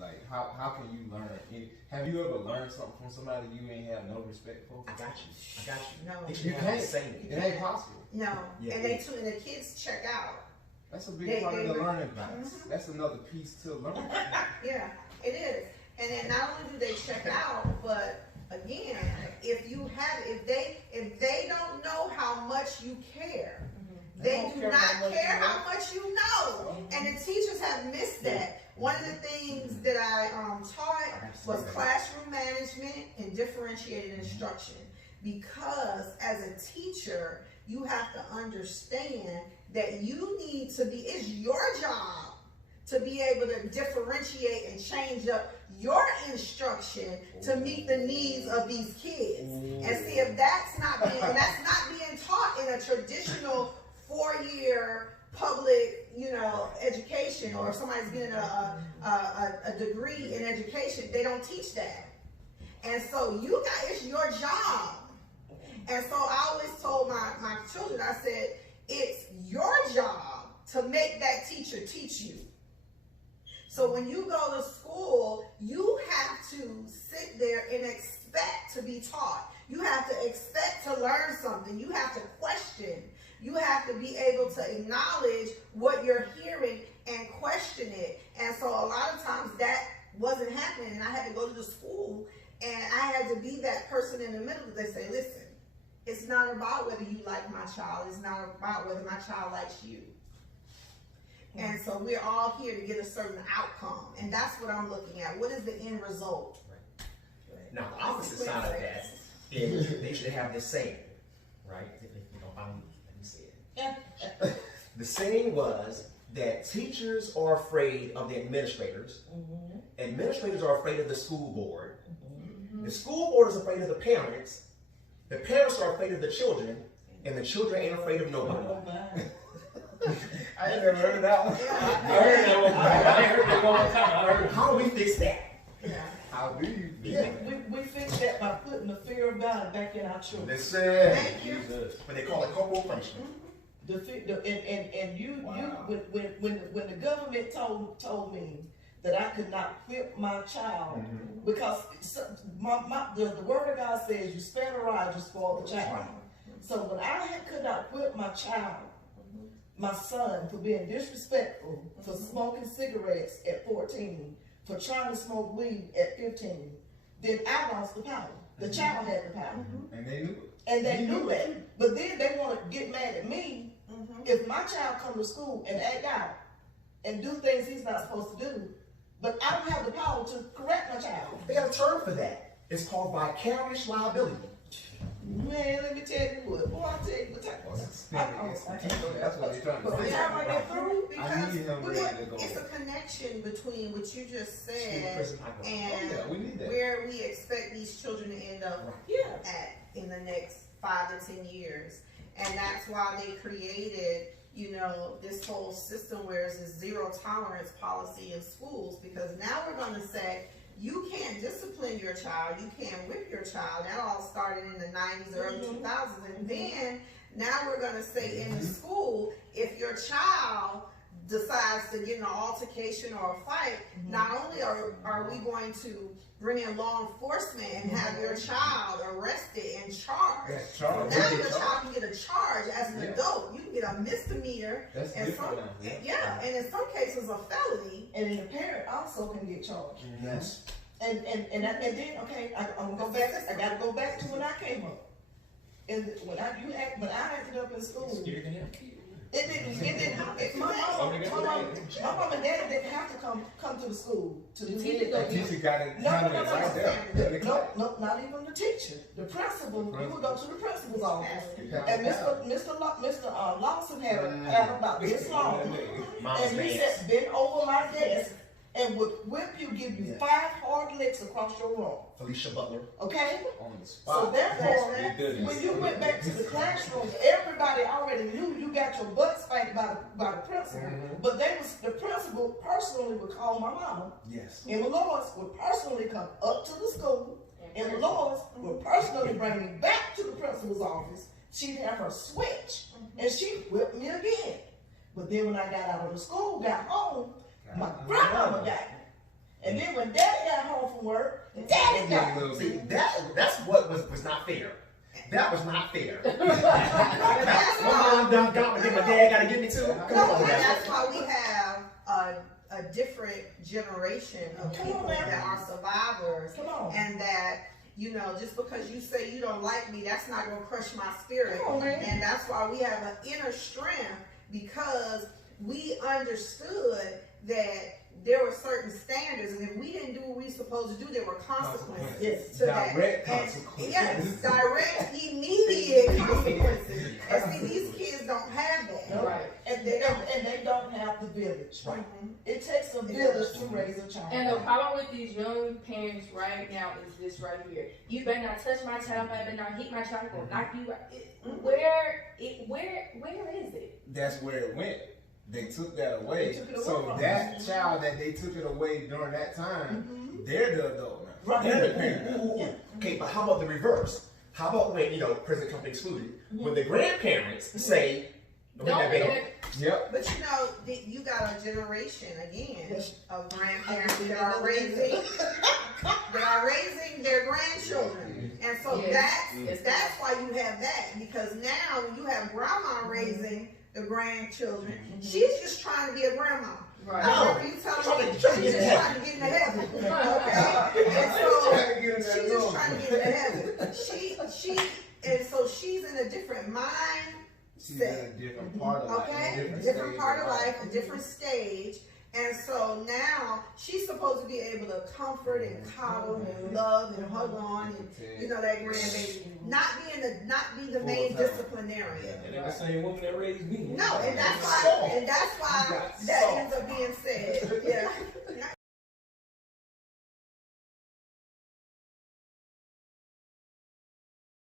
Like, how can you learn? Have you ever learned something from somebody you ain't have no respect for? I got you. No. You can't say it. It ain't possible. No. Yeah. And the kids check out. That's a big part of the learning process. That's another piece to learn. Yeah, it is. And then not only do they check out, but again, if they don't know how much you care, they do not care how much you know. And the teachers have missed that. One of the things that I taught was classroom management and differentiated instruction. Because as a teacher, you have to understand that you need to be, it's your job to be able to differentiate and change up your instruction to meet the needs of these kids. And see, if that's not being taught in a traditional 4-year public, education, or if somebody's getting a degree in education, they don't teach that. And so it's your job. And so I always told my children, I said, it's your job to make that teacher teach you. So when you go to school, you have to sit there and expect to be taught. You have to expect to learn something. You have to question. You have to be able to acknowledge what you're hearing and question it. And so a lot of times that wasn't happening, and I had to go to the school and I had to be that person in the middle. They say, listen, it's not about whether you like my child. It's not about whether my child likes you. And so we're all here to get a certain outcome. And that's what I'm looking at. What is the end result? Right. Now, the opposite side of that is they should have this saying, right? Let me say it. The saying was that teachers are afraid of the administrators. Administrators are afraid of the school board. The school board is afraid of the parents. The parents are afraid of the children. And the children ain't afraid of nobody. I ain't never heard that one. I heard that one. I heard that one time. How do we fix that? How do you do We fix that by putting the fear of God back in our children. Listen. Thank you. But they call it corporal punishment. When the government told me that I could not whip my child because the word of God says you spare the rod, you spoil the child. So when I could not whip my child, my son, for being disrespectful, for smoking cigarettes at 14, for trying to smoke weed at 15, then I lost the power. The child had the power. And they knew it. And they knew that. But then they want to get mad at me if my child come to school and act out and do things he's not supposed to do. But I don't have the power to correct my child. They got a term for that. It's called vicarious liability. Man, let me tell you what. Boy, I'll tell you what type of That's what they're trying to But say. yeah, I get through Because it's a connection between what you just said and where we expect these children to end up at in the next 5 to 10 years. And that's why they created, this whole system where it's a zero tolerance policy in schools, because now we're going to say, you can't discipline your child, you can't whip your child. That all started in the 90s, early 2000s. And then now we're going to say in the school, if your child decides to get in an altercation or a fight, not only are we going to bring in law enforcement and have your child arrested and charged. Now your child can get a charge as an adult. You can get a misdemeanor. That's and different. and in some cases a felony. And then the parent also can get charged. Yes. And then I'm gonna go back. I gotta go back to when I came up. And when I acted up in school, my mom and dad didn't have to come to the school to do anything. The teacher got it right there. No, not even the teacher. The principal, you would go to the principal's office. And Mr. Lawson had about this long. And he said, bend over my desk and would whip you, give you 5 hard licks across your room. Felicia Butler. Okay? On the spot. So therefore, when you went back to the classroom, everybody already knew you got your butt spanked by the principal. But the principal personally would call my mama. Yes. Emma Lawrence would personally come up to the school. Emma Lawrence would personally bring me back to the principal's office. She'd have her switch, and she'd whip me again. But then when I got out of the school, got home, my grandmama got me. And Daddy, no. Yeah, a little See, bit. that's what was not fair. That was not fair. That's My mom done got me, my dad gotta give me too. Come No, on, and man. that's why we have a different generation of Come on, people man. that are survivors, Come on. and that, you know, just because you say you don't like me, that's not gonna crush my spirit. Come on, man. And that's why we have an inner strength, because we understood that there were certain standards, and if we didn't do what we were supposed to do, there were consequences Yes. to that. Direct And- consequences. Yes, direct, immediate consequences. And see, these kids don't have that. No. Right. And they don't have the village. Right. It takes a village to raise a child. And the problem with these young parents right now is this right here. You better not touch my child, I better not hit my child, I'm gonna knock you out. Where is it? That's where it went. They took that away. They took it away So from that us. child that they took it away during that time, they're the adult now. Right. They're the parent now. Okay, but how about the reverse? How about when, you know, present company excluded, when the grandparents say, "Don't hit that baby." Yep. But you know, you got a generation again Yes. of grandparents that are raising their grandchildren, and so Yes. that's why you have that, because now you have grandma raising the grandchildren. She's just trying to be a grandma. Right. I remember you telling me she's just trying to get into heaven. Okay, and so Trying to get in that she's just room. trying to get into heaven. And so she's in a different mind. She's in a different part of life. Okay, a different stage part of life, a different stage, and so now she's supposed to be able to comfort and coddle and love and hug on and, you know, that grandbaby, not be the main disciplinarian. And that's the same woman that raised me. No, and that's why that ends up being said. Yeah,